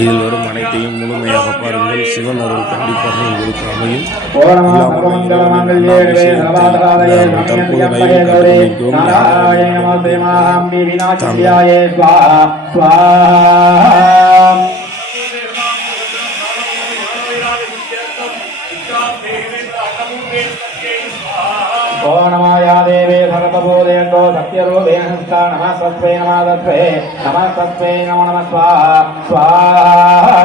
இதில் வரும் அனைத்தையும் முழுமையாக பாருங்கள். சிவன் அருள் கண்டிப்பாக உங்களுக்கு அமையும். தற்போது ओम नमः देवे सर्वभूतेभ्यो सत्यरूपेण संस्था नमः तस्मै नमः तस्मै नमो नमः स्वाहा स्वाहा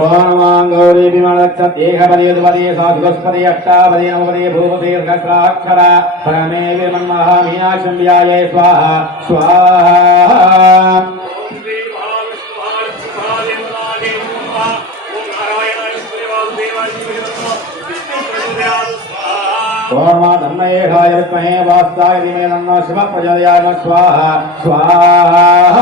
ओम नमः गौरी विमलक्षतेहपदे साधुस्पदे अष्टापदे नवपदे भूपदे सहस्राक्षर परमे विमन्महा मीनाक्षं व्याये स्वाहा स्वाहा ओम धन्मयेहाय विद्महे वास्ताय धीमहि तन्नो शिवः प्रचोदयात् स्वाहा स्वाहा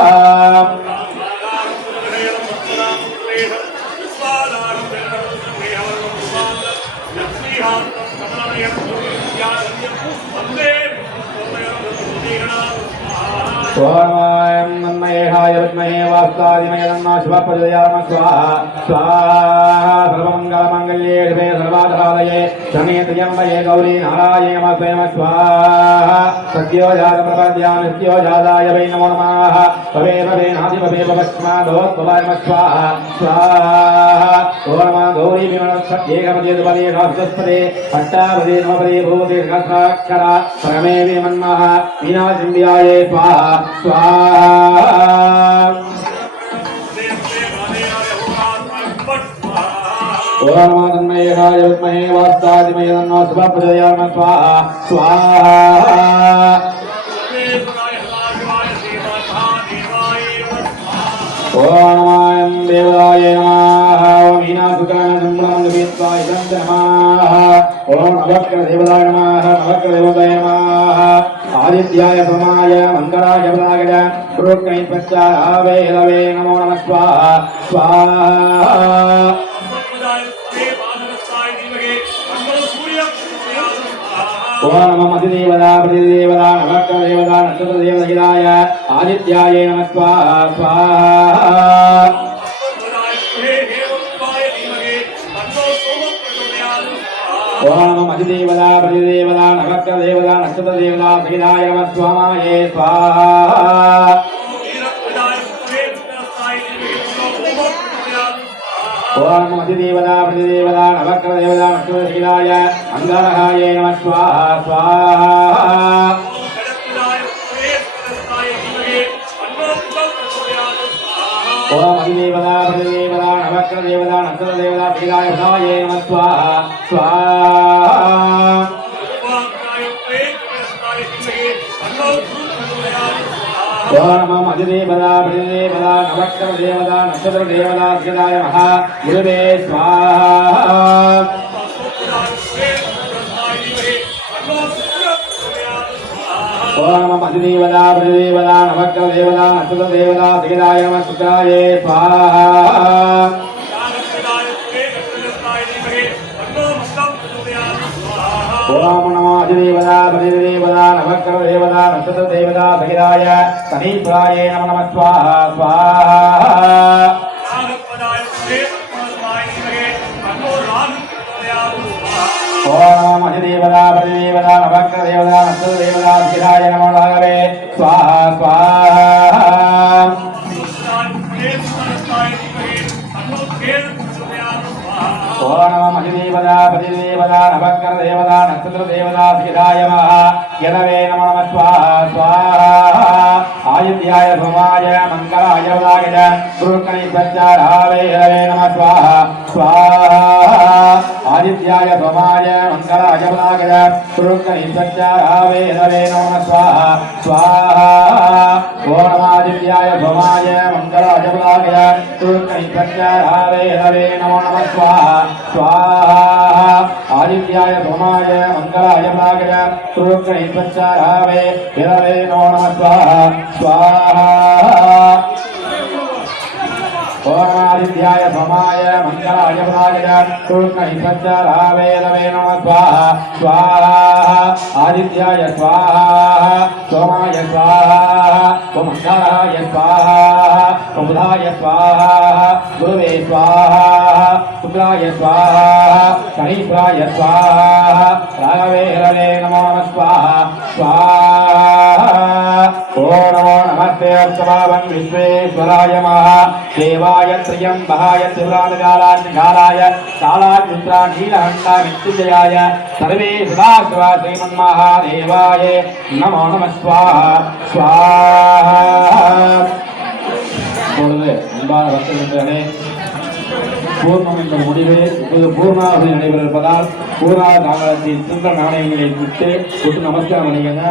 ओम नन्मयेहाय विद्महे वास्ताय धीमहि तन्नो शिवः प्रचोदयात् स्वाहा स्वाहा सर्वमङ्गलमाङ्गल्ये शिवे सर्वार्थसाधये शरण्ये त्र्यम्बके गौरी नारायणे नमस्ते स्वाहा सत्यो जात प्रपद्यामि सत्यो जाताय वै नमो नमः भवे भवे नादि भवे भवस्मादोत्पवाय नमः स्वाहा स्वाहा ओम गौरी विमलक्षतेहपदे साधुस्पदे अष्टापदे नवपदे भूपदे सहस्राक्षर परमे विमन्मः मीनाक्षं व्याये स्वाहा स्वाहा ओम तन्मयेहाय विद्महे वास्ताय धीमहि तन्नो शिवः प्रचोदयात् स्वाहा स्वाहा ओम देवाय नमः ओम मीनासुकरण संभ्रमंगवीत्वाय नमः ओम नवग्रह देवताय नमः नवग्रह देवताय नमः आदित्याय सोमाय मंगलाय बलाय पुरुषैपच्चारावे रवे नमो नमः स्वाहा स्वाहा ओम नमः अधिदेवता प्रतिदेवता नवग्रह देवता नक्षत्र देवताय आदित्याय नमः स्वाहा स्वाहा ओम नमः अधिदेवता प्रतिदेवता नवग्रह देवता नक्षत्र देवता सहिताय नमः स्वामाये स्वाहा ओम नमः अधिदेवता प्रतिदेवता नवग्रह देवता नक्षत्र सहिताय अंगारकाय नमः स्वाहा स्वाहा ओम अधिदेवता प्रतिदेवता नवग्रह देवता नक्षत्र देवता सहिताय भवाय नमः स्वाहा स्वाहा ओम नमः अधिदेवता प्रतिदेवता नवग्रह देवता नक्षत्र देवता सहिताय महा गुरुवे स्वाहा ओम नमः अधिदेवता प्रतिदेवता नवग्रह देवता नक्षत्र देवता सहिताय नमः शुक्राय स्वाहा ओम नमः अधिदेवता प्रतिदेवता नवग्रह देवता नक्षत्र देवता सहिताय शनीश्वराय नमः स्वाहा स्वाहा ओम अधिदेवता प्रतिदेवता नवग्रह देवता नक्षत्र देवता सहिताय नमो नारायणे स्वाहा स्वाहा ओम नमः अधिदेवता प्रतिदेवता नवग्रह देवता नक्षत्र देवता सहिताय यदवे नमो नमः स्वाहा स्वाहा आदित्याय सोमाय मंगलाय बलाय गुरुकणैपच्चारावे यदवे नमः स्वाहा स्वाहा आदित्याय सोमाय मंगलाय बलाय गुरुकणैपच्चारावे यदवे नमो नमः स्वाहा स्वाहा ओम नमः आदित्याय सोमाय मंगलाय बलाय गुरुकणैपच्चारावे यदवे नमो नमः स्वाहा स्वाहा आदित्याय सोमाय मंगलाय बलाय गुरुकणैपच्चारावे यदवे नमो नमः स्वाहा स्वाहा ओम आदित्याय सोमाय मंगलाय बलाय गुरुकणैपच्चारावे यदवे नमः स्वाहा आदित्याय स्वाहा सोमाय स्वाहा ओमकाराय स्वाहा ओबुधाय स्वाहा गुरुवे स्वाहा शुक्राय स्वाहा शनीश्वराय स्वाहा राघवे हरणे नमो स्वाहा स्वाहा ओम नमो नमस्ते अस्तवावन् विश्वेश्वराय महा देवाय त्र्यम्बकाय त्रिपुरान्तकालाय कालाग्निद्रा नीलकण्ठा मृत्युञ्जयाय सर्वे सदाशिवा श्रीमन्महादेवाय नमो नमः स्वाहा स्वाहा பூர்ணம் என்ற முடிவு இப்போது பூர்ணாவதி நடைபெறுவதால் பூர்ணா தாமதத்தின் சிந்த நாணயங்களை விட்டு நமஸ்காரம் பண்ணிக்கங்க.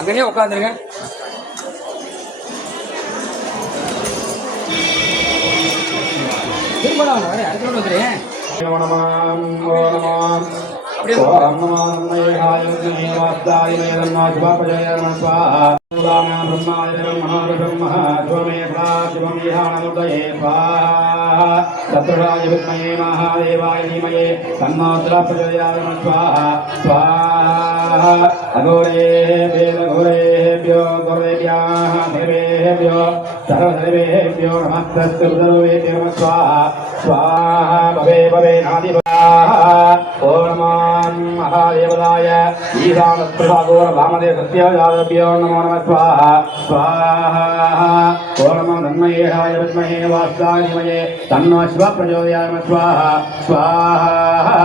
அங்கேயே உட்காந்துருங்க. அடுத்த வந்துடுறேன். सत्रुराय विद्महे महादेवाय धीमहि तन्नो प्रचोदयात् स्वाहा स्वाहा अघोरेभ्यो गुरुदेव्याः देवेभ्यो सर्वदेवेभ्यो नमस्तस्तु सर्वेभ्यो नमः स्वाहा स्वाहा भवे भवे नादिभ्याः ओम नमो महादेवाय ईशानप्रभागोर वामदेव सत्यजातभ्यो नमो नमः स्वाहा स्वाहा ओम नमो तन्मयेहाय विद्महे वासुदेवाय धीमहि तन्नो शिवः प्रचोदयात् स्वाहा स्वाहा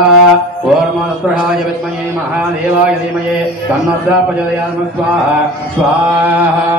ओम नमो तत्पुरुषाय विद्महे महादेवाय धीमहि तन्नो शिवः प्रचोदयात् स्वाहा स्वाहा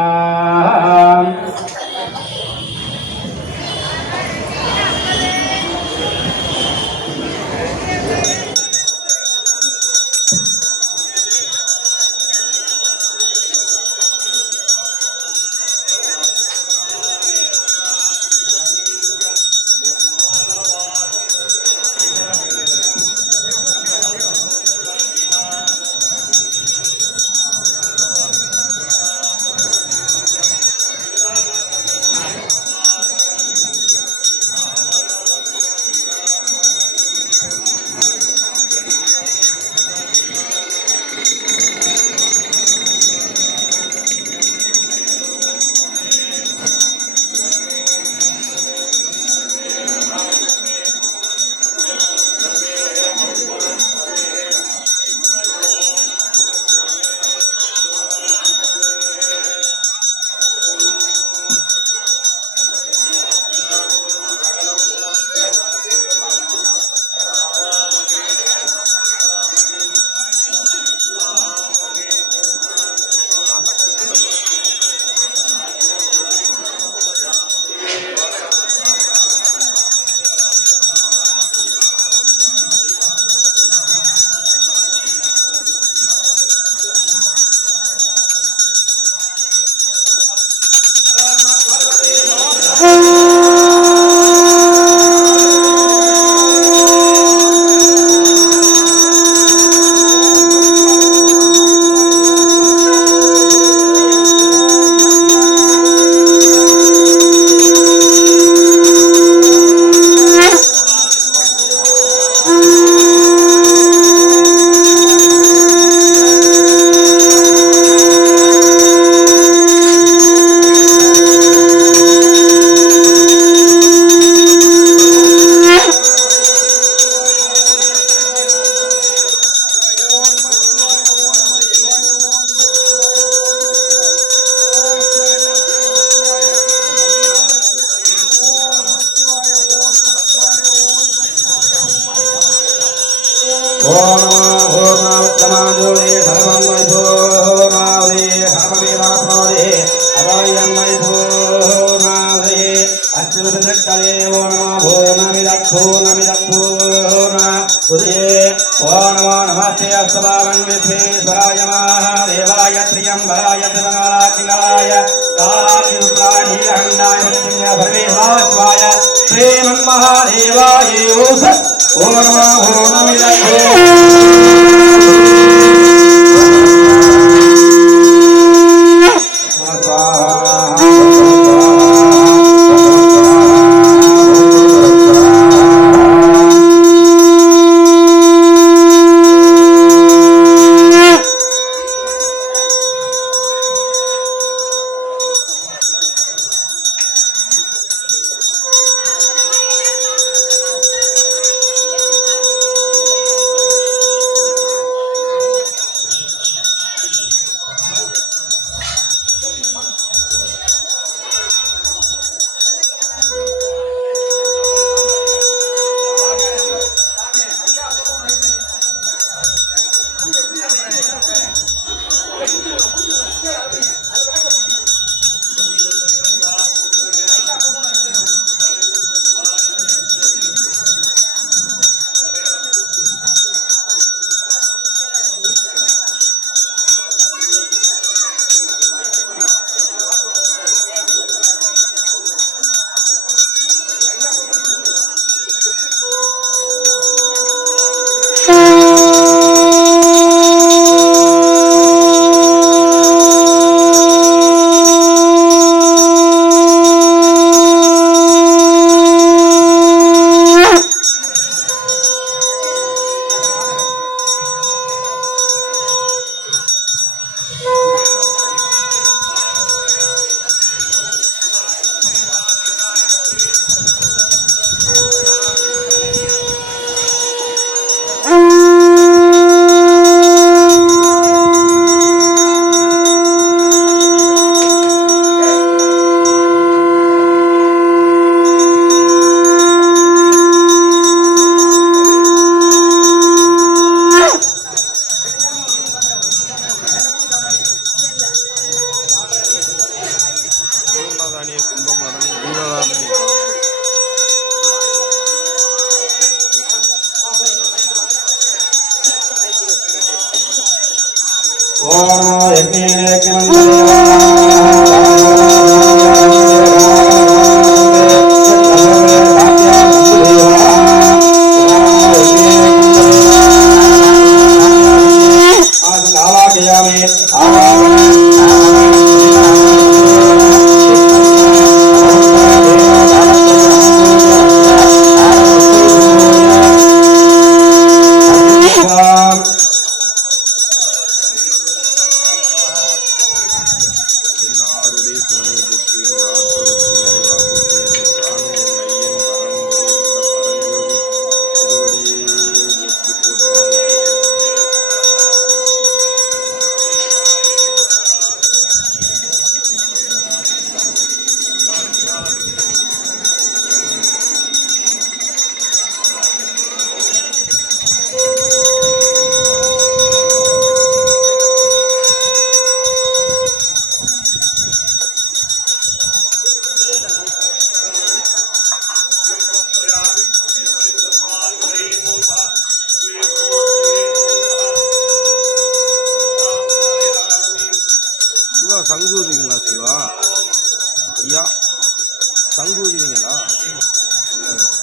வாங்குவீங்களா?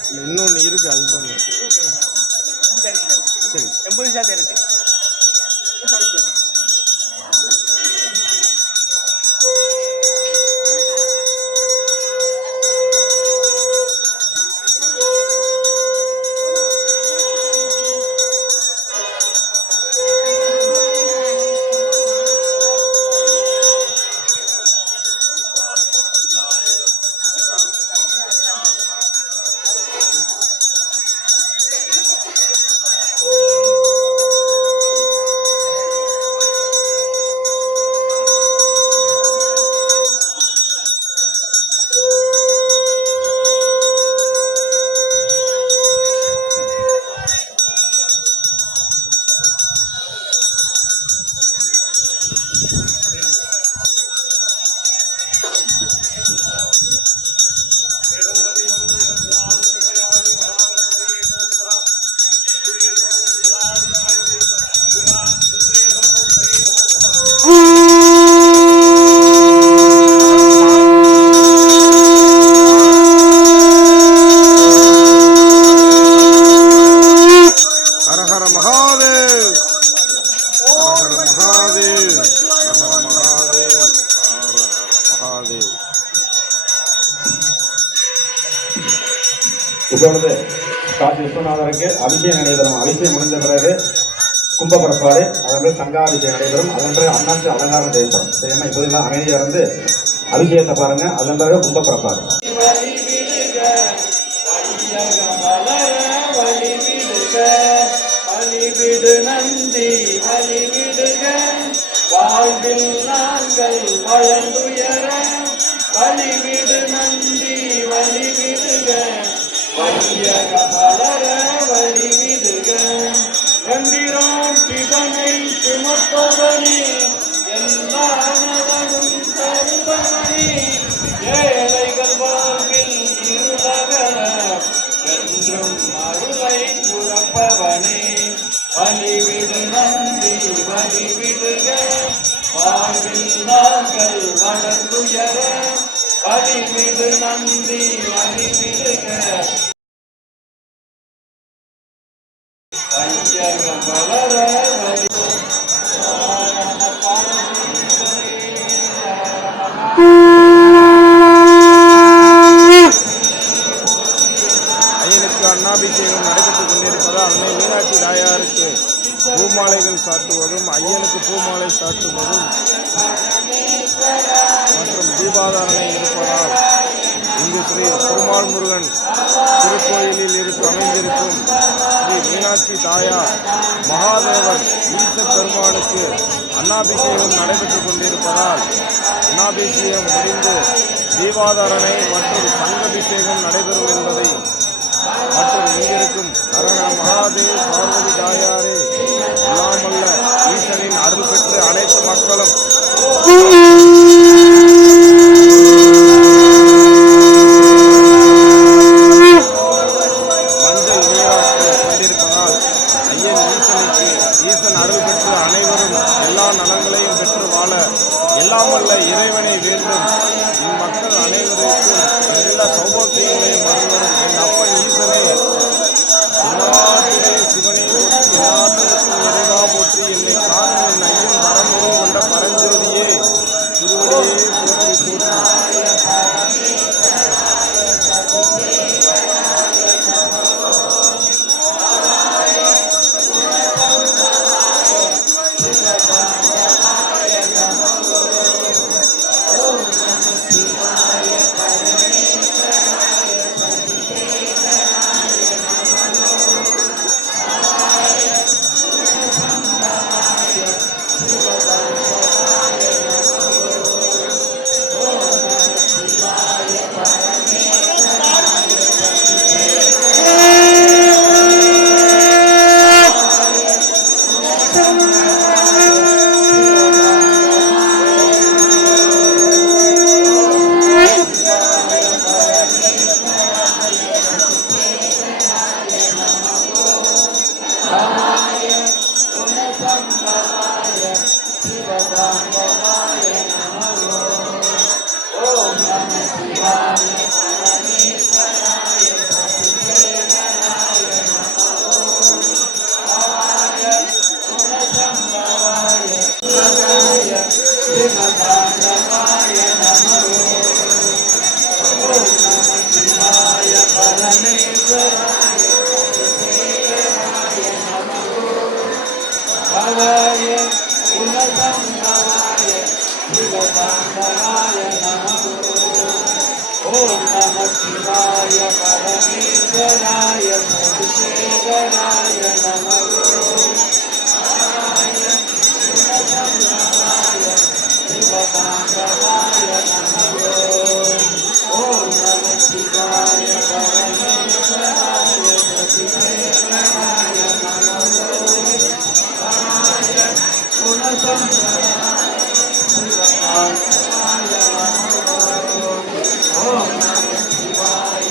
இல்லை இன்னொன்று இருக்குது அதுதான் சரி. 80 இருக்கு. ஹர ஹர மகாதேவ், ஹர ஹர மகாதேவ், ஹர ஹர மகாதேவ், ஹர ஹர மகாதேவ். இப்பொழுது காசி விஸ்வநாதருக்கு அபிஷேகம் நடைபெறும். அபிஷேகம் முடிந்த பிறகு கும்ப புறப்பாடு, அதன் பிறகு சங்காபிஷேகம் நடைபெறும். அதன் பிறகு அண்ணாச்சி அலங்காரம் செய்யப்படும். சரியாம இப்போதெல்லாம் அமைதியாக இருந்து அபிஷேகத்தை பாருங்க. அதன் பிறகு கும்ப புறப்பாடு. வழிவிடு நந்தி வழிவிடுக, வாழ்வில் நாங்கள் வளர்ந்துயர. வழிவிடு நந்தி வழிவிடுக, வையக மலர வழிவிடுக. கண்டிராம் சிவனை சுமப்பவனே, எல்லா நலனும் தருபவனே. ஏழைகள் வாழ்வில் இருளகல, என்றும் அருளை துறப்பவனே. வழிவிடு நந்தி வழிவிடுக, வாழ்வில் நாங்கள் வளர்ந்துயர. வழிவிடு நந்தி வழிவிடுக, வையகம் வளர வழி. ஐயனுக்கு அன்னாபிஷேகம் நடைபெற்றுக் கொண்டிருப்பதால் அன்னை மீனாட்சி தாயாருக்கு பூமாலைகள் சாட்டுவதும் ஐயனுக்கு பூமாலை சாட்டுவதும் மற்றும் தீபாதாரணை இருப்பதால் இங்கு ஸ்ரீ பெருமாள் முருகன் திருக்கோயிலில் அமைந்திருக்கும் ஸ்ரீ மீனாட்சி தாயார் மகாதேவர் ஈச பெருமானுக்கு அன்னாபிஷேகம் நடைபெற்றுக் கொண்டிருப்பதால் அன்னாபிஷேகம் முடிந்து தீபாதாரணை மற்றும் சங்கபிஷேகம் நடைபெறும் என்பதை மற்றும் இங்கிருக்கும் ஹரஹர மகாதேவ் பார்வதி தாயாரே இல்லாமல்ல ஈசனின் அருள் பெற்று அனைத்து மக்களும் மஞ்சள் நீராட்டு கொண்டிருப்பதால் ஐயன் ஈசன் அருள் பெற்று அனைவரும் எல்லா நலங்களையும் பெற்று வாழ எல்லாமல்ல இறைவனை வேண்டும். இம்மக்கள் அனைவருக்கும் எல்லா சௌபாக்கியங்களையும் அருள்வரும் என் அப்பன் ஈசனே எல்லாத்திலே சிவனை போற்றி எல்லாத்திற்கும் இறைவா போற்றி என்னை காணும் என் ஐயன் வரமுறை கொண்ட பரஞ்சோதியே திருவடியே शिवाय परमेश्वराय सद्गुरुदेवाय नमः शिवतांडवाय नमः ओम नमः शिवाय परमेश्वराय सद्गुरुदेवाय नमः गुणसंग्रहाय शिवतांडवाय नमः ओम नमः शिवाय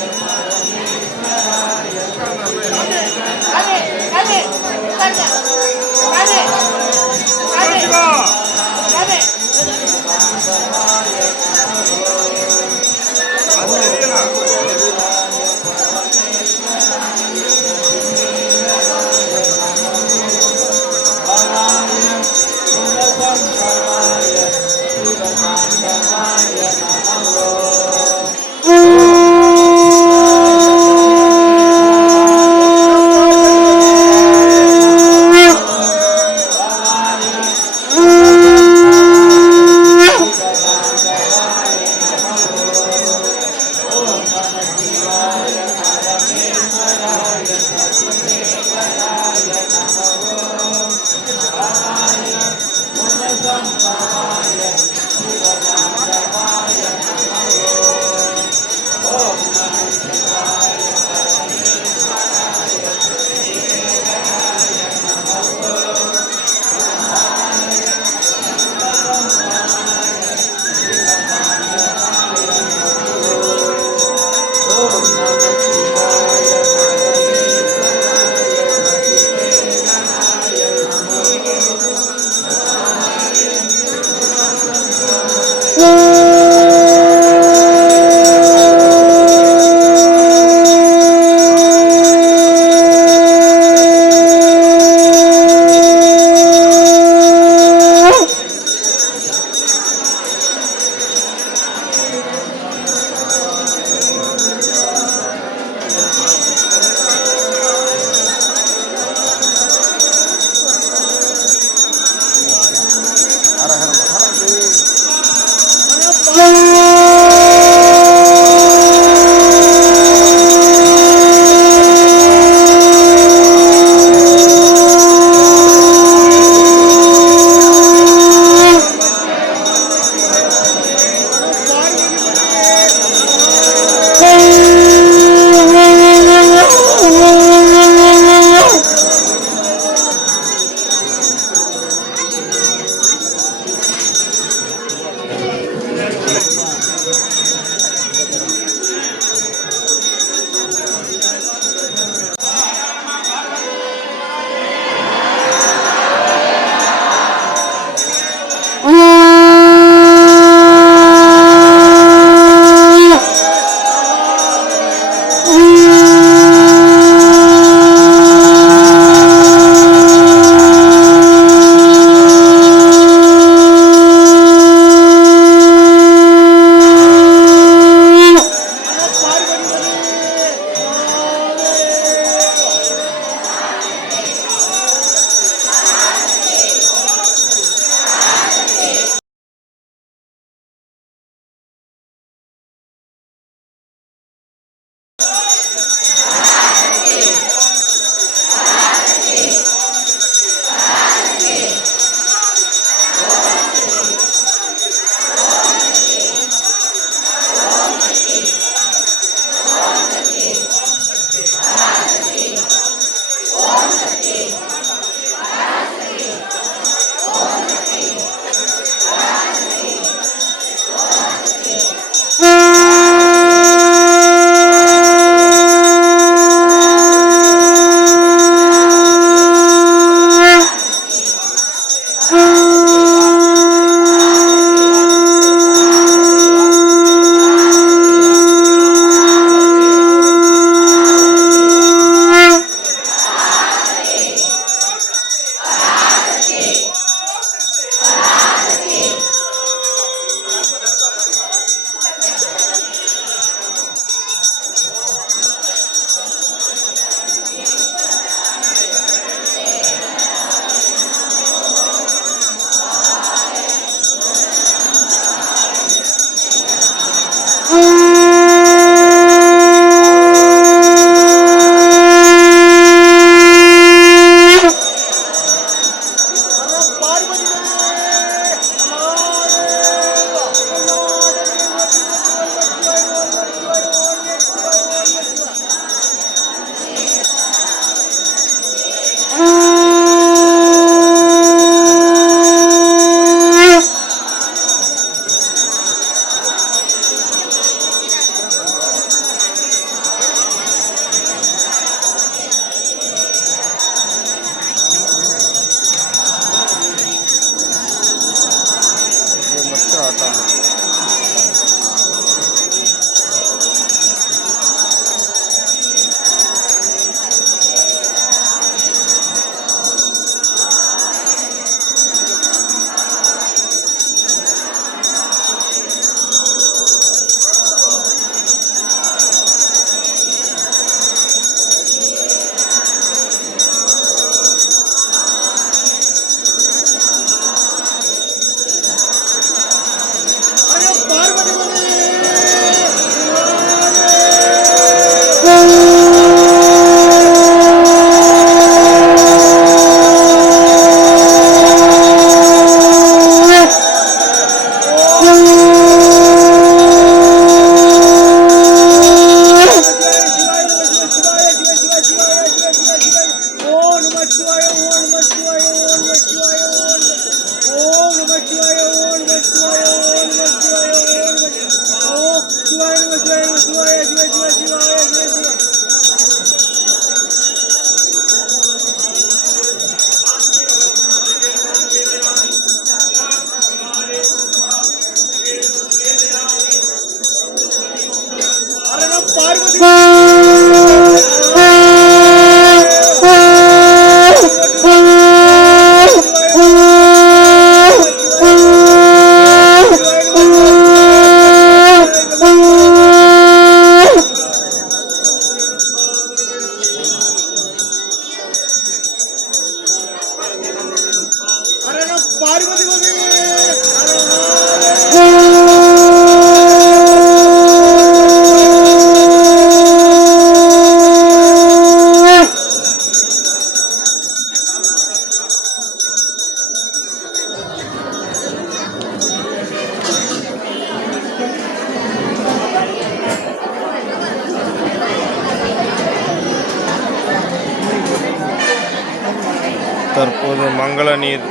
தற்போது மங்கள நீர்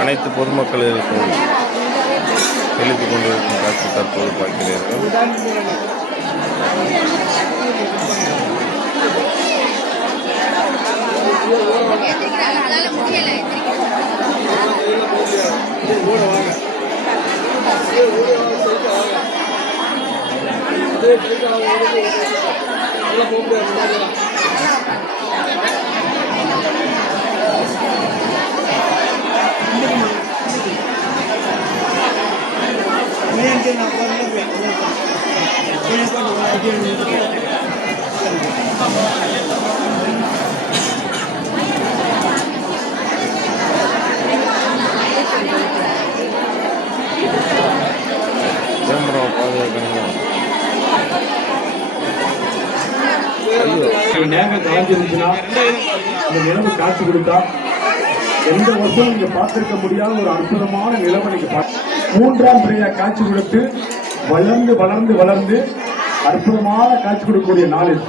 அனைத்து பொதுமக்களுக்கும் தெளித்துக் கொண்டிருக்கும் காட்சி தற்போது பார்க்கிறீர்கள். நேரம் கலைஞ்சிருந்துச்சுன்னா இந்த நிலவு காட்சி கொடுத்தா எந்த வருஷமும் நீங்க பார்த்திருக்க முடியாத ஒரு அற்புதமான நிலவை நீங்க மூன்றாம் பிறையா காட்சி கொடுத்து வளர்ந்து வளர்ந்து வளர்ந்து அற்புதமான காட்சி கொடுக்கக்கூடிய நாள் இது.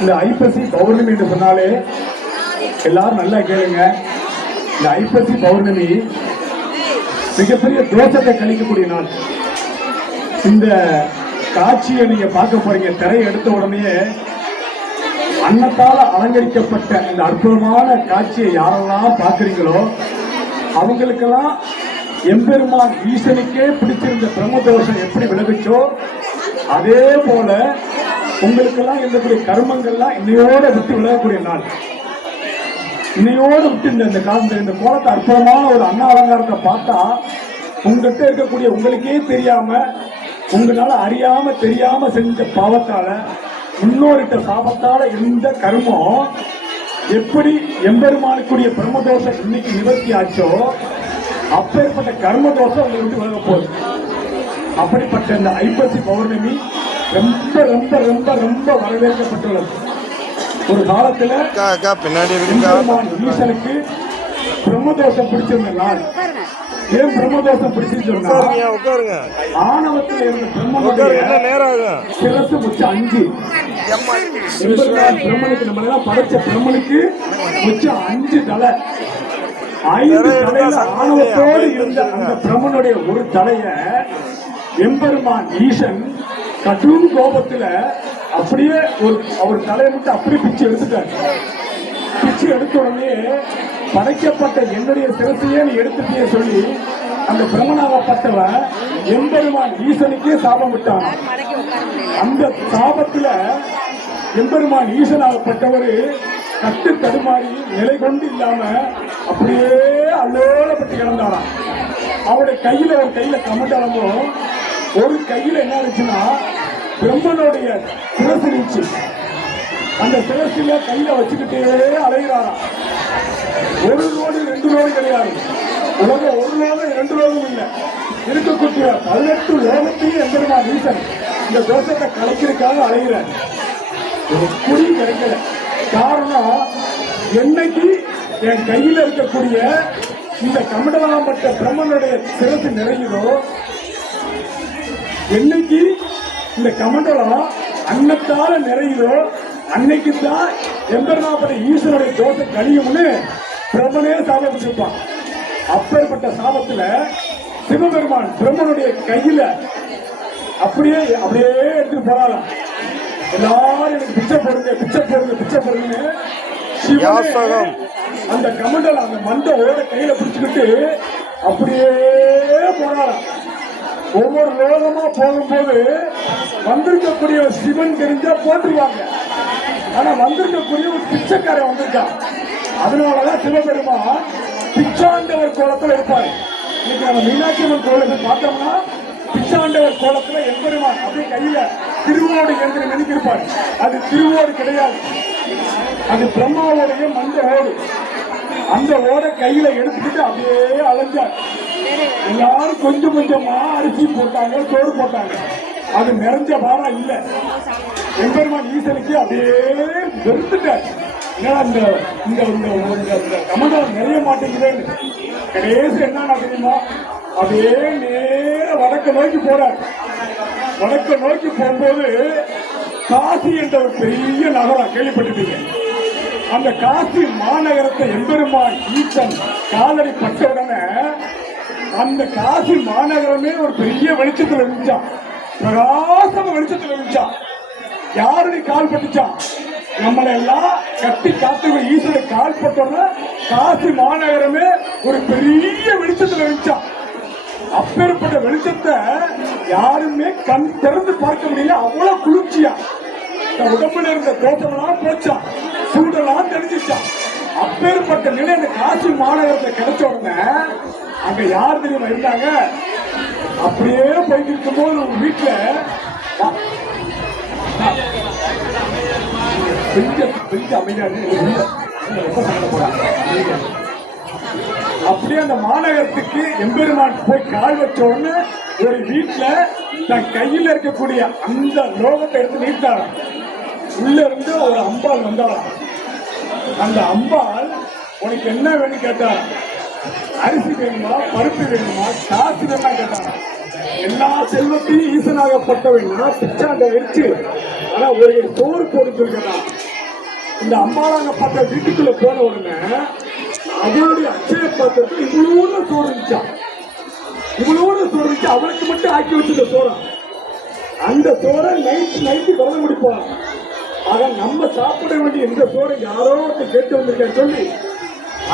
இந்த ஐப்பசி பௌர்ணமி என்று சொன்னாலே எல்லாரும் நல்லா கேளுங்க. இந்த ஐப்பசி பௌர்ணமி மிகப்பெரிய தோஷத்தை கழிக்கக்கூடிய நாள். இந்த காட்சியை நீங்க பார்க்க போறீங்க. திரையை எடுத்த உடனே அன்னத்தால அலங்கரிக்கப்பட்ட இந்த அற்புதமான காட்சியை யாரெல்லாம் பார்க்கிறீங்களோ அவங்களுக்கெல்லாம் எம்பெருமான் ஈசனுக்கே பிடிச்சிருந்த பிரம்மதோஷம் எப்படி விலகுச்சோ அதே போல உங்களுக்கெல்லாம் இருக்கக்கூடிய கர்மங்கள்லாம் இன்னையோட விட்டு விலகக்கூடிய நாள். இன்னையோடு விட்டு இந்த கோலத்தை அற்புதமான ஒரு அன்ன அலங்காரத்தை பார்த்தா உங்ககிட்ட இருக்கக்கூடிய உங்களுக்கே தெரியாம உங்களால அறியாம தெரியாம செஞ்ச பாவத்தால முன்னோரிட்ட சாபத்தால இந்த கர்மம் எப்படி எம்பெருமானுக்குரிய பிரம்மதோஷம் இன்னைக்கு நிவர்த்தி ஆச்சோ அப்பேற்பட்ட கர்மதோஷம் உங்களை விட்டு விலக போகுது. அப்படிப்பட்ட இந்த ஐப்பசி பௌர்ணமி ரொம்ப ரொம்ப ரொம்ப ரொம்ப வரவேற்கப்பட்டுள்ளது. ஒரு காலத்துல ஈசனுக்கு பிரம்மதோஷம் பிடிச்சிருந்த நாள். ஏன் பிரம்மதோஷம் பிடிச்சிருந்தா ஆணவத்தில் இருந்த பிரம்மனுடைய சிரசு முச்ச 5 பிரம்மனுக்கு நம்ம எல்லாம் படைச்ச பிரம்மனுக்கு முச்ச 5 தலை. 5 தலையில ஆணவத்தோடு இருந்த அந்த பிரம்மனுடைய ஒரு தலைய எம்பெருமான் ஈசன் கடும் கோபத்துல அப்படியே அவர் தலையை விட்டு அப்படியே பிச்சு எடுத்துட்டார். பிச்சு எடுத்த உடனே படைக்கப்பட்ட என்னுடைய சிரசையே நீ எடுத்துட்டே சொல்லி அந்த பிரம்மனாகப்பட்டவன் எம்பெருமான் ஈசனுக்கே சாபம் விட்டான். அந்த சாபத்துல எம்பெருமான் ஈசனாகப்பட்டவர் கட்டு தடுமாறி நிலை கொண்டு இல்லாம அப்படியே அல்லோலப்பட்டு கிடந்தாராம். அவருடைய கையில கமண்டலமோ ஒரு கையில என்ன இருந்துச்சுன்னா பிரம்மனுடைய சிரசு இருந்துச்சு. அந்த சிரசில கையில வச்சுக்கிட்டே அலைகிறாராம். 1 ரோடு 2 ரோடு கிடையாது. உலகம் 1 லோகம் 2 லோகம் இல்லை. இருக்கக்கூடிய 18 லோகத்தையும் எம்பெருமான் ஈசன் இந்த தோஷத்தை கலைக்கிறதுக்காக அலைகிறார். ஒரு குறி கிடைக்கல. காரணம் என்னைக்கு என் கையில இருக்கக்கூடிய இந்த கமண்டலாம்பட்ட பிரம்மனுடைய சிரசு நிறையுதோ என்னைக்கு இந்த கமண்டலம் அன்னத்தால நிறையுதோ அன்னைக்கு தான் எம்பெருமாப்பட்ட ஈஸ்வருடைய தோஷம் கழியும்னு பிரம்மனே சாபப்பட்டிருப்பான். அப்பேற்பட்ட சாபத்துல சிவபெருமான் பிரம்மனுடைய கையில அப்படியே எடுத்துட்டு போறாராம். எல்லாரும் எனக்கு பிச்சை போடுங்க அந்த கமண்டலம் அந்த மண்டோட கையில பிடிச்சுக்கிட்டு அப்படியே போறாராம். ஒவ்வொரு லோகமா போகும்போது வந்திருக்கக்கூடிய ஒரு சிவன் தெரிஞ்சா போட்டுருவாங்க. ஆனா வந்திருக்கக்கூடிய ஒரு பிச்சைக்காரன் வந்திருக்கான். அதனாலதான் சிவபெருமான் பிச்சாண்டவர் கோலத்துல இருப்பாரு. இன்னைக்கு நம்ம மீனாட்சி அம்மன் கோயிலை பார்த்தோம்னா பிச்சாண்டவர் கோலத்துல எம்பெருமான் அப்படியே கையில திருவோடு என்று நினைத்திருப்பார். அது திருவோடு கிடையாது, அது பிரம்மாவுடைய மந்த ஓடு. அந்த ஓட கையில எடுத்துக்கிட்டு அப்படியே அலைஞ்சார். எல்லாரும் கொஞ்சம் கொஞ்சமா அரிசி போட்டாங்க, சோறு போட்டாங்க. அது நிறைஞ்ச வாரா இல்ல. எம்பெருமான் ஈசனுக்கு அப்படியே வெறுத்துட்டார். இந்த கமலம் நிறைய மாட்டேங்குதுன்னு. கடைசி என்ன தெரியுமா, அப்படியே நேர வடக்க நோக்கி போறார். வடக்க நோக்கி போகும்போது காசி என்ற ஒரு பெரிய நகரம் கேள்விப்பட்டிருப்பீங்க. அந்த காசி மாநகரத்தை எம்பெருமான் ஈசன் காலடி பட்ட உடனே அந்த காசி மாநகரமே ஒரு பெரிய வெளிச்சத்தில் இருந்துச்சான். பிரகாசம வெளிச்சத்தில் இருந்துச்சான். யாருடைய கால் பட்டுச்சான்? நம்மளை எல்லாம் கட்டி காத்து ஈஸ்வரன் கால் பட்டோம்னா காசி மாநகரமே ஒரு பெரிய வெளிச்சத்தில் இருந்துச்சான். அப்பேற்பட்ட வெளிச்சத்தை யாருமே கண் திறந்து பார்க்க முடியல. அவ்வளவு குளிர்ச்சியா உடம்புல இருந்த தோட்டமெல்லாம் போச்சான், சூடெல்லாம் தெரிஞ்சிச்சான். அப்பேற்பட்ட நிலை அந்த காசி மாநகரத்தை கிடைச்ச உடனே அங்க யார் தெரியுமா இருந்தாங்க? அப்படியே போயிட்டு இருக்கும்போது உங்க வீட்டுல அப்படியே அந்த மாநகரத்துக்கு எம்பெருமான் போய் கால் வச்ச உடனே ஒரு வீட்டுல தன் கையில இருக்கக்கூடிய அந்த லோகத்தை எடுத்து நீட்டாராம். உள்ள இருந்து ஒரு அம்பாள் வந்தாராம். அந்த அம்பாள் உனக்கு என்ன வேணும் கேட்டாராம். அரிசி வேணுமா, பருப்பு வேணுமா, காசு வேணுமா கேட்டாராம். எல்லா செல்வத்தையும் ஈசனாகப்பட்டவன்னா பிச்சாண்ட வச்சு ஆனா ஒரு சோறு போட்டு சொல்லிக்கிறான். இந்த அம்பாளாகப்பட்ட வீட்டுக்குள்ள போன உடனே அவளுடைய அச்சய பாத்திரத்தில் இவ்வளவு சோறு இருந்துச்சான். இவ்வளவு சோறு இருந்துச்சு. அவளுக்கு மட்டும் ஆக்கி வச்சிருந்த சோறா. அந்த சோறை நைட்டு விரதம் முடிப்பான். ஆக நம்ம சாப்பிட வேண்டிய இந்த சோறை யாரோ ஒருத்தர் கேட்டு வந்திருக்கேன் சொல்லி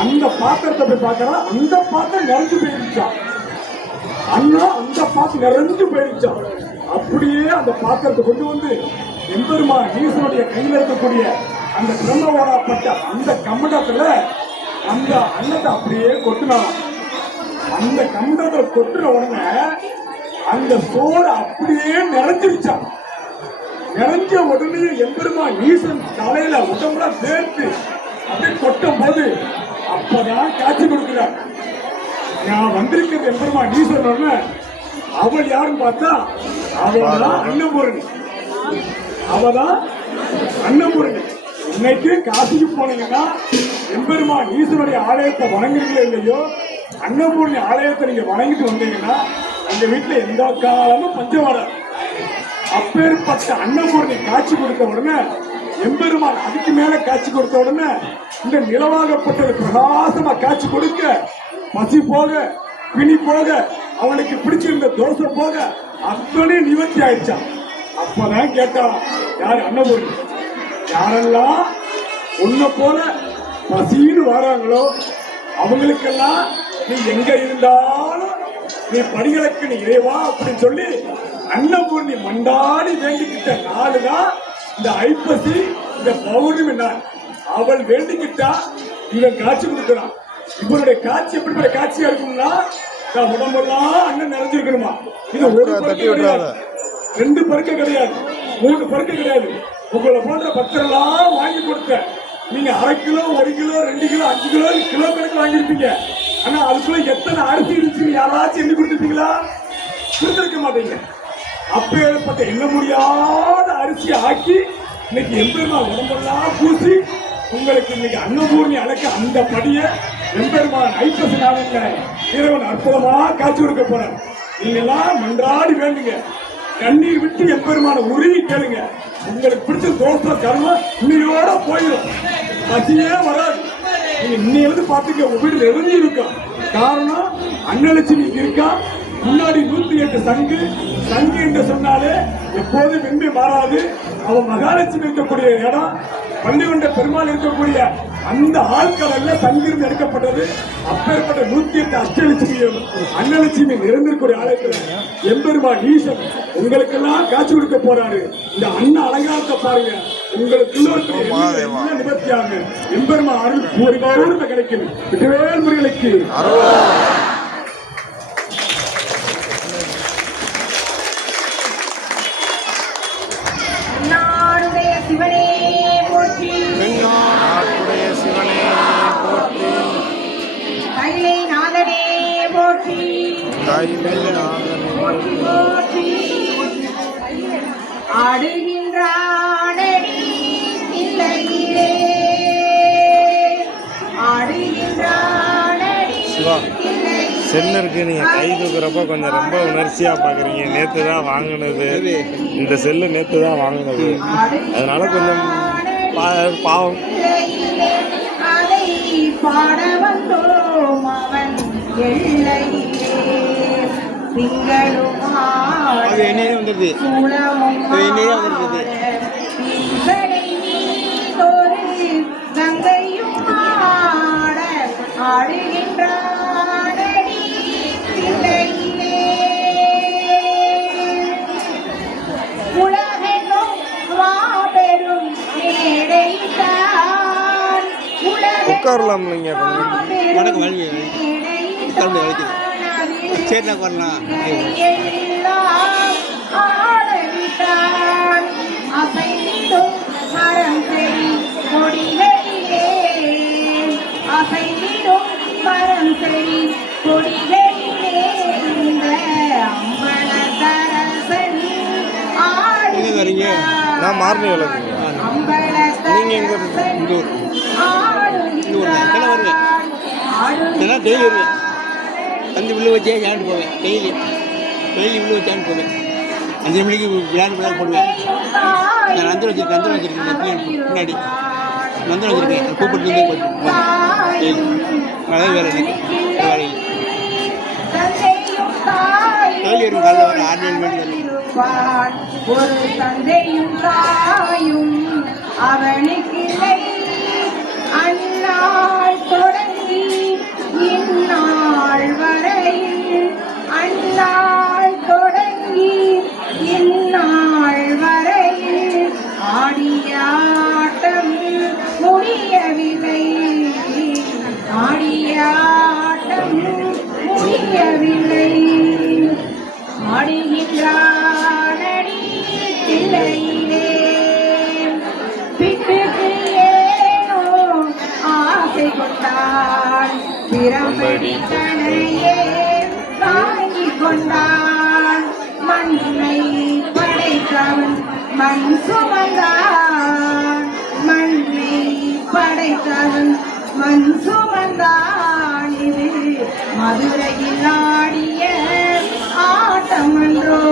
அந்த பாத்திரத்தை போய் பார்க்கறான். அந்த பாத்திரம் நிறைஞ்சு போயிருச்சான். அண்ணா அந்த பாத்திரம் நிறைஞ்சு போயிருச்சான். அப்படியே அந்த பாத்திரத்தை கொண்டு வந்து எம்பெருமான் ஈசனுடைய கையில் இருக்கக்கூடிய அந்த பிரம்மவாடப்பட்ட அந்த கம்மண்டத்துல அந்த அன்னத்தை அப்படியே கொட்டினான். அந்த கம்மண்டத்துல கொட்டின உடனே அந்த சோறு அப்படியே நிறைஞ்சிருச்சான். நிறைஞ்ச உடனே எம்பெருமான் ஈசன் தலையில உடம்புல சேர்த்து அப்படியே கொட்டும் போது அப்பதான் காட்சி கொடுக்கிறார். நான் வந்திருக்கிறது எம்பெருமான் ஈசன். அவள் யாருன்னு பார்த்தா அவதான் அன்னபூரணி. அவதான் அன்னபூரணி. இன்னைக்கு காசிக்கு போனீங்கன்னா எம்பெருமான் ஈஸ்வருடைய ஆலயத்தை வணங்குறீங்களோ இல்லையோ, அன்னபூரணி ஆலயத்தை நீங்க வணங்கிட்டு வந்தீங்கன்னா அந்த வீட்டுல எந்த காலமும் பஞ்சம் வராது. அப்பேற்பட்ட அன்னபூரணி காட்சி கொடுத்த உடனே எம்பெருமான் அதுக்கு மேல காட்சி கொடுத்த உடனே இந்த நிலவாகப்பட்டது பிரகாசமா காட்சி கொடுக்க பசி போக பிணி போக அவனுக்கு பிடிச்சிருந்த தோசை போக அத்தனை நிவர்த்தி ஆயிடுச்சான். அப்பதான் கேட்டான் யாரு அன்னபூரணி, யாரெல்லாம் உன்னை போல பசின்னு வராங்களோ அவங்களுக்கெல்லாம் நீ எங்க இருந்தாலும் நீ படிகளுக்கு நீ இறைவா அப்படின்னு சொல்லி அன்னபூரணி மண்டாடி வேண்டிக்கிட்ட நாளுதான் இந்த ஐப்பசி இந்த பௌர்ணமி நாள். அவள் வேண்டிக்கிட்டா இவன் காட்சி கொடுக்கிறான். இவருடைய காட்சி எப்படிப்பட்ட காட்சியா இருக்கும்னா உடம்பெல்லாம் அண்ணன் நிறைஞ்சிருக்கணுமா. இது ஒரு பருக்க கிடையாது, 2 பருக்க கிடையாது, 3 பருக்க கிடையாது. உங்களை போன்ற பக்தரெல்லாம் வாங்கி கொடுத்த நீங்க 1/2 kilo 1 kilo 2 kilo 5 kilo kilo கணக்கு வாங்கியிருப்பீங்க. ஆனா அதுக்குள்ள எத்தனை அரிசி இருந்துச்சு யாராச்சும் எண்ணி கொடுத்துருப்பீங்களா? கொடுத்திருக்க மாட்டீங்க. அப்பேற்பட்ட எண்ண முடியாத அரிசியை ஆக்கி இன்னைக்கு எம்பெருமான் உடம்பெல்லாம் பூசி உங்களுக்கு இன்னைக்கு அன்னபூர்ணி அழைக்க அந்த படிய எம்பெருமான் ஐப்பசி நாளில் இறைவன் அற்புதமா காட்சி கொடுக்க போறார். நீங்க எல்லாம் மன்றாடி வேண்டுங்க, கண்ணீர் விட்டு எம்பெருமான உருகி கேளுங்க. உங்களுக்கு பிடிச்ச தோசை கர்மம் இன்னையோட போயிடும், பசியே வராது. நீங்க இன்னையிலிருந்து பார்த்துக்க உங்க வீடு நிறைஞ்சி இருக்கும். காரணம் அன்னலட்சுமி இருக்கா. முன்னாடி 108 சங்கு சங்கு என்று சொன்னாலே எப்போதும் வெண்மை மாறாது. அவன் மகாலட்சுமி இருக்கக்கூடிய இடம், பள்ளிகொண்ட பெருமாள் இருக்கக்கூடிய அந்த ஆட்களல்ல தங்கிருந்து எடுக்கப்பட்டது. அப்பேற்பட்ட 108 அஷ்டலட்சுமியும் அன்னலட்சுமி நிறைந்திருக்கூடிய ஆலயத்தில் எம்பெருமான் ஈசன் உங்களுக்கெல்லாம் காட்சி கொடுக்க போறாரு. இந்த அண்ணன் அலங்காரத்தை பாருங்க. உங்களுக்கு நிவர்த்தியாக எம்பெருமான் அருள் பூர்ண கிடைக்கும். வெற்றிவேல் முருகனுக்கு நாடுடைய சிவனே போற்றி, நாட்டுடைய சிவனே போற்றி, கைலை நாதனே போற்றி, கைலை நாதனே போற்றி போற்றி. ஆடுகின்றானடி இல்லையிலே, ஆடுகின்றானடி சிவா. இல்லையிலே. செல்லுக்கு நீங்க கை தூக்குறப்ப கொஞ்சம் ரொம்ப உணர்ச்சியா பாக்குறீங்க. நேத்து தான் வாங்கினது இந்த செல்லு, நேத்து தான் வாங்கினது, அதனால கொஞ்சம் பாவம். இல்லையிலே அதை பாட வந்தோம் அவன் எல்லையிலே. திங்களும் வந்துருது. சூளமும் கங்கையும் ஆட ஆடுகின்றானடி தில்லையிலே. உலகெங்கும் மாபெரும் மேடைத்தான், உட்காரலாம் நீங்க கொஞ்சம். வணக்கம் வாழ்வி. உட்கார்ந்து வலிக்குது. சரி நான் வரலாம். எல்லாம் ஆடவிட்டான் அசைந்திடும் மரம் செடி கொடிகளிலே, அசைந்திடும் மரம் செடி கொடிகளிலே. இந்த அம்பலத்தரசன் எங்க வரீங்க? நான் மார்னி விளக்குங்க. நீங்க எங்க இருந்து? இந்தூர். இதெல்லாம் டெய்லி வருவேன். வந்து உள்ளே வச்சே விளையாண்டு போவேன். டெய்லி உள்ளே வச்சாண்டு போவேன். 5 மணிக்கு விளையாண்டு போடுவேன். நான் நந்தன் வச்சிருக்கேன். முன்னாடி நந்தன் வச்சிருக்கேன். கூப்பிட்டு வந்து டெய்லி அதான் வேலை எனக்கு வேலை. டெய்லி இருக்கும். காலையில் வர 6-7 மணிக்கு இருப்பான். ஒரு தந்தையும் தாயும் அவனுக்கில்லை. அந்நாள் தொடங்கி இந்நாள் வரையில், அந்நாள் தொடங்கி இந்நாள் வரையில் ஆடியாட்டம் முடியவில்லை, ஆடியாட்டம் முடியவில்லை. ஆடுகின்றானடி தில்லையிலே, பிட்டுக்கு ஏனோ ஆசை கொண்டான், திறம்படி தனையே வாங்கிக் கொண்டான். மண்ணை படைத்தவன் மண் சுமந்தான், மண்ணை படைத்தவன் மண் சுமந்தான். இது மதுரையில் ஆடிய ஆட்டமன்றோ,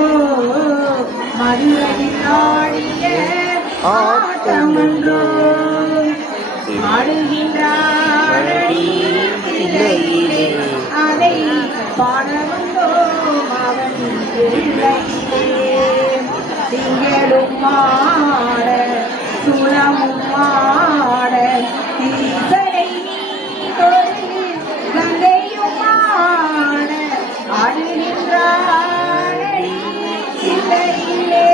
மதுரையில் ஆடிய ஆட்டமன்றோ. ஆடுகின்றானடி தில்லையிலே, அதை பாட வந்தோம் அவன் எல்லையிலே. திங்களும் மாட சுளமும் மாட ஈசனை நீதொரு கங்கையும் மாட ஆடுகின்றானடி தில்லையிலே.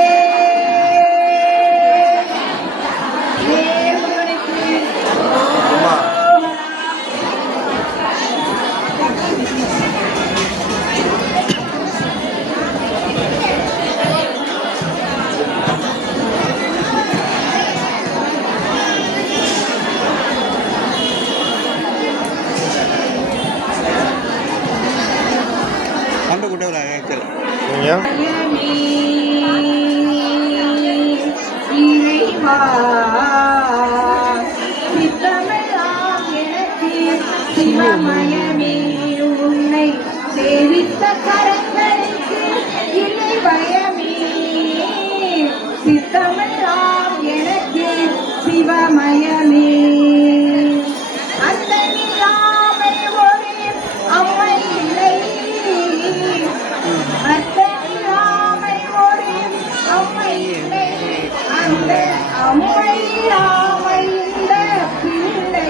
சண்டை கூட்ட ஆக்சுவல் இறைவா சித்தமெல்லாம் எனக்கு சிவமயமே, உன்னை சேவித்த கரங்களுக்கு இல்லை பயமே. சித்தமெல்லாம் எனக்கு சிவமயமே, அந்த நிலாமை ஒரு அம்மை இல்லை, அத்தனை ஒரு அம்மை இல்லை. அந்த அம்மை இல்லாமல் இந்த பிள்ளை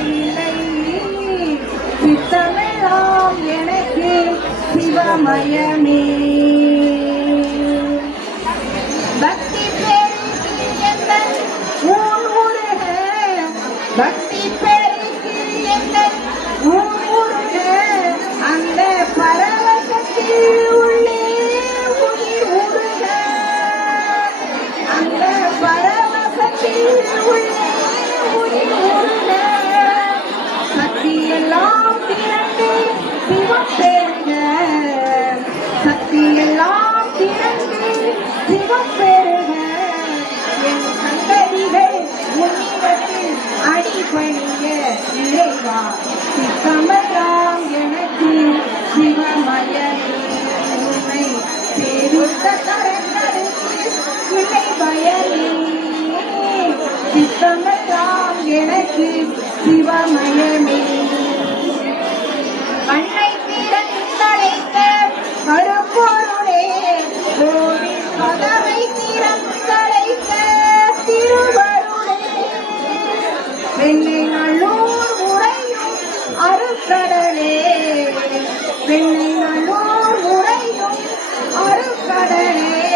சிவமயமே பக்தி பெருக்கி எந்தன் ஊன் உருக பக்தி பெருக்கி எந்தன் ஊன் உருக அந்த பரவசத்தில் உள்ளே உயிர் உருக அந்த பரவசத்தில் உள்ளே உயிர் உருக சக்தியெல்லாம் திரண்டு சிவம் பெருக சக்தியெல்லாம் திரண்டு சிவம் பெருக என் சந்ததிகள் உன்னிடத்தில் அடிபணிய இறைவா சித்தமெல்லாம் எனக்கு சிவமயமே உன்னை சேவித்த கரங்களுக்கு இல்லை பயமே சித்தமெல்லாம் எனக்கு சிவமயமே கண்ணை திறந்தடைத்த கருப்பொருளே கோவில் கதவை திறந்தடைத்த திருவருளே வெண்ணை நல்லூர் உறையும் அருக்கடலே வெண்ணை நல்லூர் உறையும் அருக்கடலே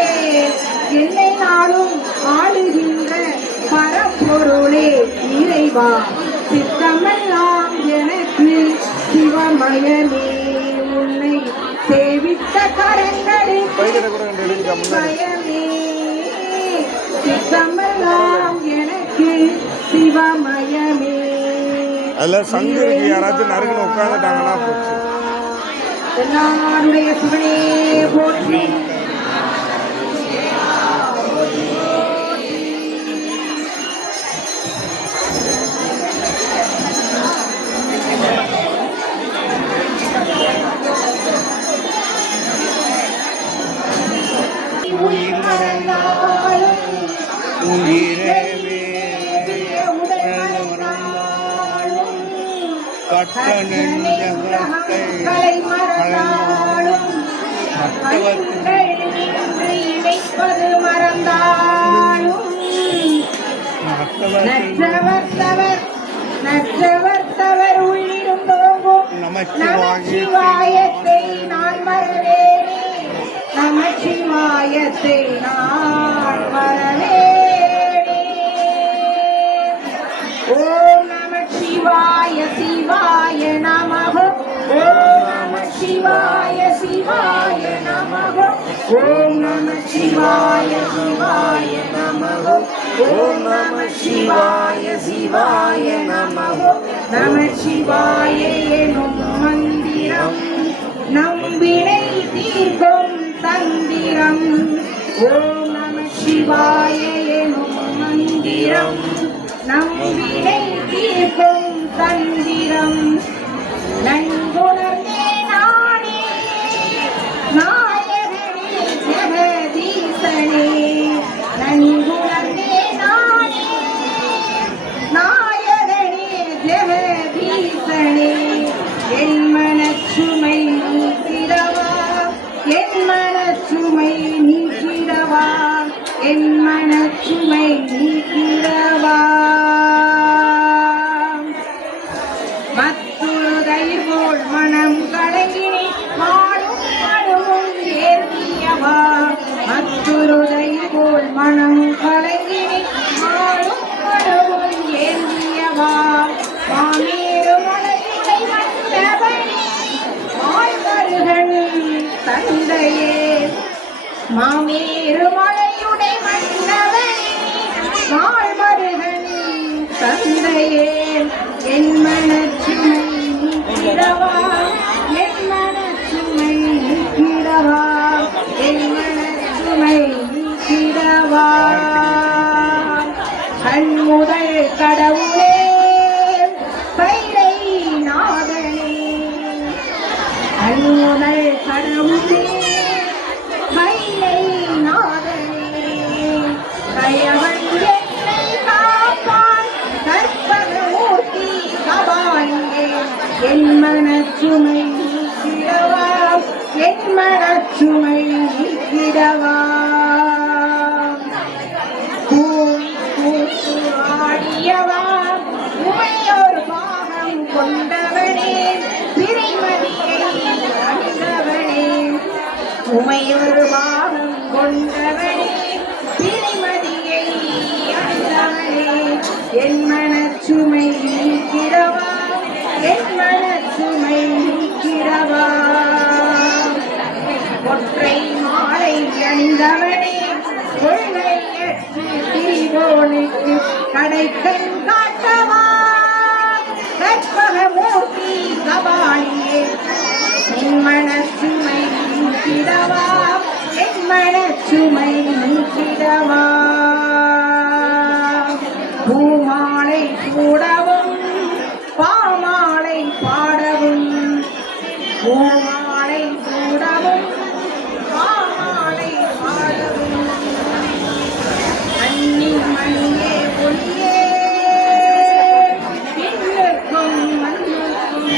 என்னை நாளும் ஆளுகின்ற பரப்பொருளே இறைவா சித்தமெல்லாம் எனக்கு சிவமயமே உன்னை சேவித்த கரங்களுக்கு பயமே சித்தமெல்லாம் எனக்கு சிவமயமே அதில் சங்கு இருக்கு, யாராச்சும் நறுக்குன்னு உட்காந்துட்டாங்கன்னா போச்சு. எல்லாருடைய சிவனே போற்றி உயிர் மறந்தாலும் உயிரவே கட்ட நெஞ்சகத்தை மறந்தாலும் இணைப்பது மறந்தாலும் நற்றவர் தவர் உள்ளிடும் தோங்கும் நமச்சிவாயத்தை நான் மறவேனே நமச்சிவாயத்தை நான் மறவேனே ஓம் நமச்சிவாய சிவாய நமः ஓம் நமச்சிவாய சிவாய நமः ஓம் நமச்சிவாய சிவாய நமः ஓம் நமச்சிவாய சிவாய நமः நமச்சிவாய எனும் மந்திரம் நம்பினை தீர்க்கும் தந்திரம் ஓம் நமச்சிவாய எனும் மந்திரம் நம்பினை தீர்க்கும் தந்திரம் நன்குணர்ந்தே நானே நாயகனே ஜெகதீசனே நன்குணர்ந்தே நானே நாயகனே ஜெகதீசனே என் மனச்சுமை நீக்கிடவா என் மனச்சுமை நீக்கிடவா என் மனச்சுமை நீக்கிடவா மத்துருதைபோல் மனம் கலங்கினி மாடும் மழுவும் ஏற்றியவா மத்துருதைபோல் மனம் கலங்கினி மாடும் மழுவும் ஏந்தியவா மாமேறு மலையுடை மன்னவனே மாழ்வருகன் தந்தையே மாமேறு மலையுடை மன்னவனே மாழ்வருகன் தந்தையே என் மனச்சுமை நீக்கிடவா என் மனச்சுமை நீக்கிடவா என் மனச்சுமை நீக்கிடவா கண்முதல் கடவுளே கைலை நாதனே கண்முதல் கடவுளே கைலை நாதனே கையவன் என்னை காப்பான் கற்பகமூர்த்தி கபாங்கே என் மனச்சுமை நீக்கிடவா என் மனச்சுமை நீக்கிடவா ஆடியவா உமையோர் பாகம் கொண்டவனே பிறைமதியை அணிந்தவனே உமையொரு பாகம் கொண்டவனே பிணிமதியை அணிந்தவனே என் மனச்சுமை நீக்கிறவா என் மனச்சுமை நீக்கிறவா ஒற்றை மாலை அணிந்தவனே கொள்கையற்று திரிவோனுக்கு கடைக்கண் காட்டவா கற்பகமூர்த்தி கபாலியே என் மனச்சுமை நீக்கிடவா என் மனச்சுமை நீக்கிடவா பூமாலை சூடவும் பாமாலை பாடவும் பூமாலை சூடவும் பாமாலை பாடவும் அன்னி மணியே ஒளியே பின்னுக்கும் மண்ணுக்கும்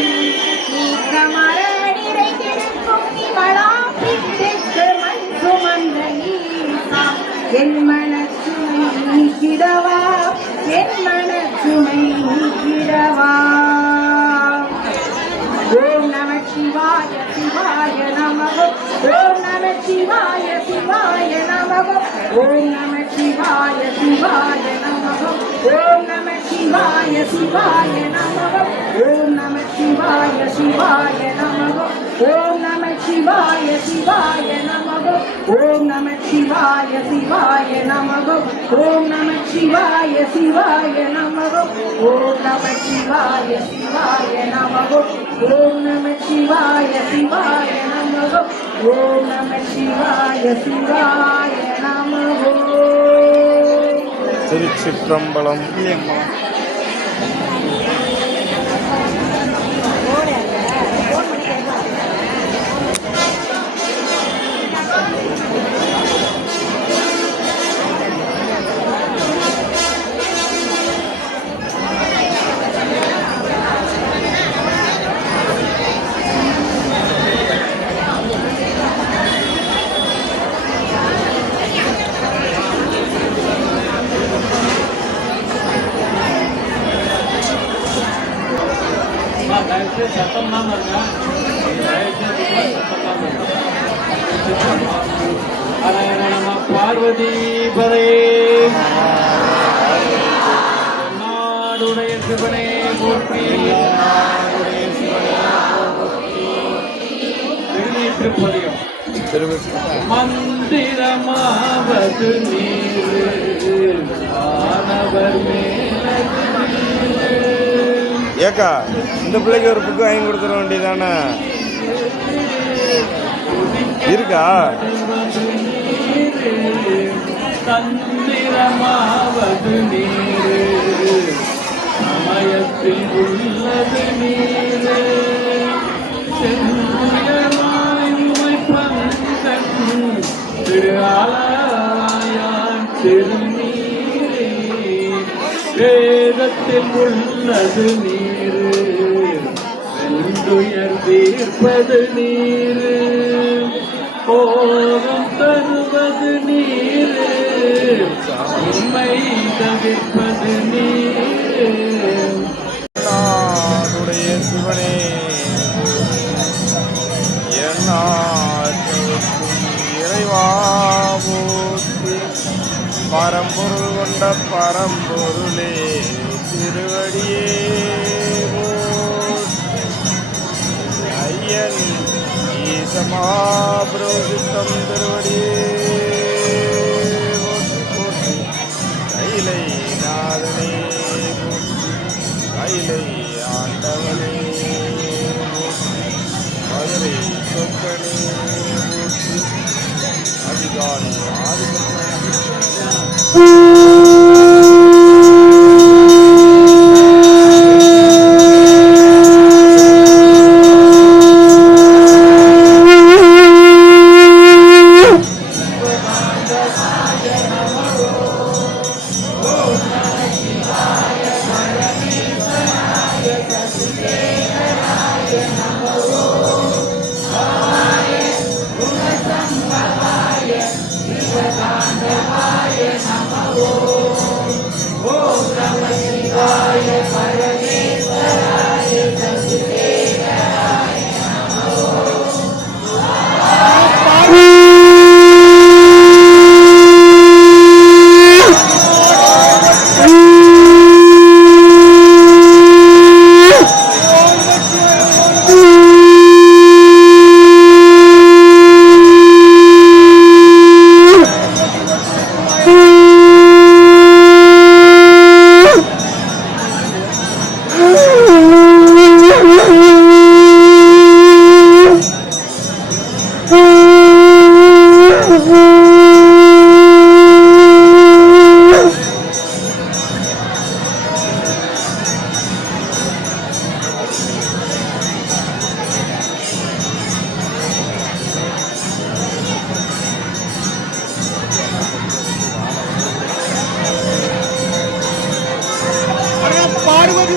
நீ கமர நிறைந்திருக்கும் இவளா பின்னுக்கு மண் சுமந்த ஈசா என் மனச்சுமை நீக்கிடவா என் மனச்சுமை நீக்கிடவா ஓம் நம சிவாய சிவாய நமः ஓம் நம சிவாய சிவாய நமः ஓம் நம சிவாய சிவாய நமः ஓம் நம சிவாய சிவாய நமः ஓம் நம சிவாய சிவாய நமः ஓம் நம சிவாய சிவாய நமः ஓம் நம சிவாய சிவாய நமः ஓம் நம சிவாய சிவாய நமः ஓம் நம சிவாய சிவாய நமः ஓம் நம சிவாய சிவாய நமः ஓம் நம சிவாய சிவாய நமः திருச்சிற்றம்பலம். பார்வதி பதே நாடுடைய சிவனே போற்றி திருநீற்றுப்பதியம் மந்திரமாவது நீர் ஆனவர் மேலது ஏக்கா இந்த பிள்ளைக்கு ஒரு புக்கு வாங்கி கொடுத்துட வேண்டியதானே இருக்கா? தந்திரமாவது நீர் சமயத்தில் உள்ளது நீர் சென்றுமை பங்கன் திரு ஆலயான் திருநீரே வேதத்தில் உள்ளது நீர் வெந்துயர் தீர்ப்பது நீர் கோபம் தருவது நீர் உண்மை தவிர்ப்பது நீர் நாடுடைய சிவனே என்னாற்றும் இறைவா போற்றி பரம்பொருள் கொண்ட பரம்பொருளே திருவடியே போற்றி ஐயன் ஈசமாபுரோசித்தம் திருவடியே போற்றி போற்றி கைலை நாதனே போற்றி கைலை ஆண்டவனே போற்றி மதுரை சொக்கனே போற்றி அதிகாரி Thank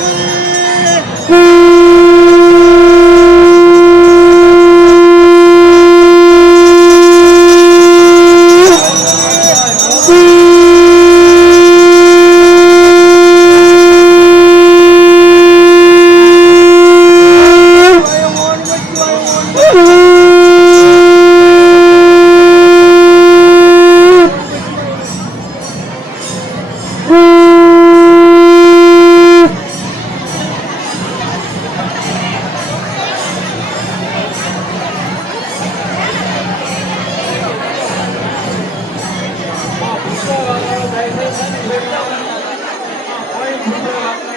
you.